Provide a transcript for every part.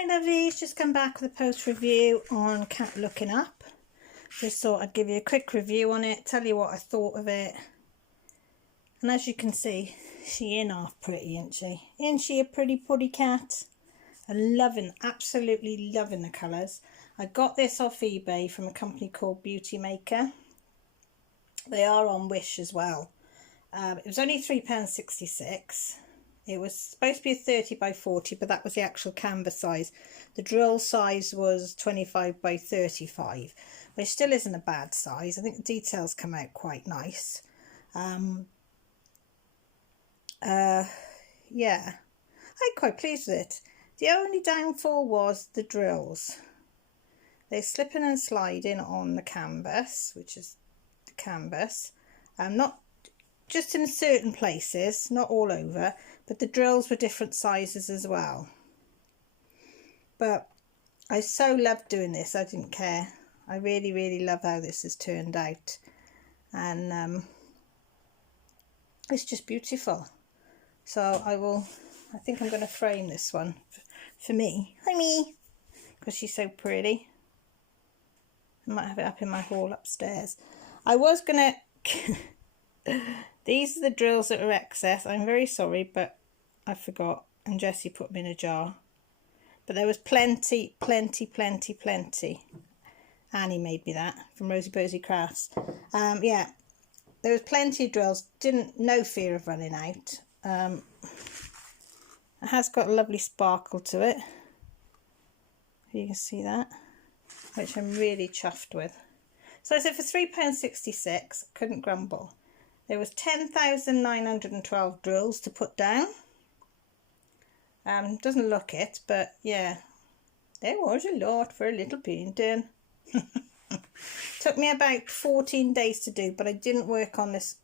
Hi lovelies, just come back with a post review on Cat Looking Up. Just thought I'd give you a quick review on it, tell you what I thought of it. And as you can see, she ain't half pretty, isn't she? Isn't she a pretty puddy cat? I'm loving, absolutely loving the colours. I got this off eBay from a company called Beauty Maker. They are on Wish as well. It was only £3.66. It was supposed to be a 30 by 40, but that was the actual canvas size. The drill size was 25 by 35, which still isn't a bad size. I think the details come out quite nice. Yeah, I'm quite pleased with it. The only downfall was the drills. They slip in and slide in on the canvas, which is the canvas. Not just in certain places, not all over, but the drills were different sizes as well. But I so loved doing this, I didn't care. I really love how this has turned out, and it's just beautiful. So I think I'm going to frame this one for me. Hi me, because she's so pretty. I might have it up in my hall upstairs. I was going to these are the drills that are excess. I'm very sorry, but I forgot, and Jessie put them in a jar. But there was plenty. Annie made me that from Rosie Posy Crafts. Yeah, there was plenty of drills. No fear of running out. It has got a lovely sparkle to it. You can see that, which I'm really chuffed with. So I said for £3.66, couldn't grumble. There was 10,912 drills to put down. Doesn't look it, but yeah, there was a lot for a little painting. Took me about 14 days to do, but I didn't work on this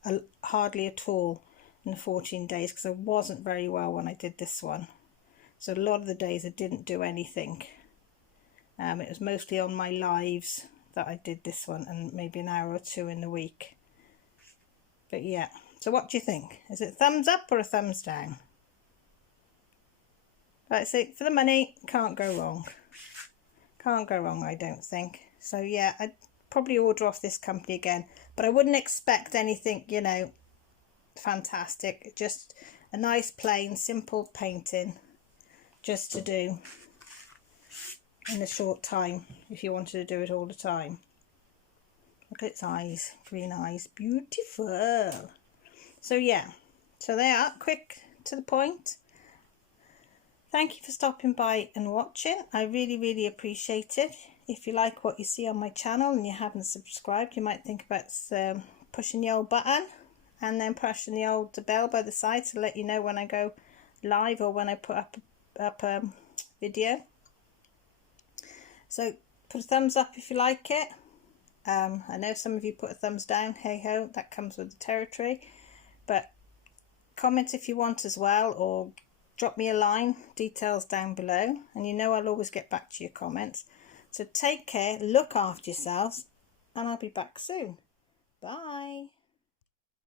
hardly at all in the 14 days because I wasn't very well when I did this one. So a lot of the days I didn't do anything. It was mostly on my lives that I did this one, and maybe an hour or two in the week. But yeah, so what do you think? Is it thumbs up or a thumbs down? That's it for the money. Can't go wrong. Can't go wrong, I don't think. So yeah, I'd probably order off this company again, but I wouldn't expect anything, you know, fantastic. Just a nice plain simple painting just to do in a short time if you wanted to do it all the time. Look at its eyes, green eyes, beautiful. So yeah, so they are quick to the point. Thank you for stopping by and watching. I really appreciate it. If you like what you see on my channel and you haven't subscribed, you might think about pushing the old button and then pressing the old bell by the side to let you know when I go live or when I put up a video. So put a thumbs up if you like it. I know some of you put a thumbs down. Hey ho, that comes with the territory. But comment if you want as well, or drop me a line, details down below, and you know I'll always get back to your comments. So take care, look after yourselves, and I'll be back soon. Bye.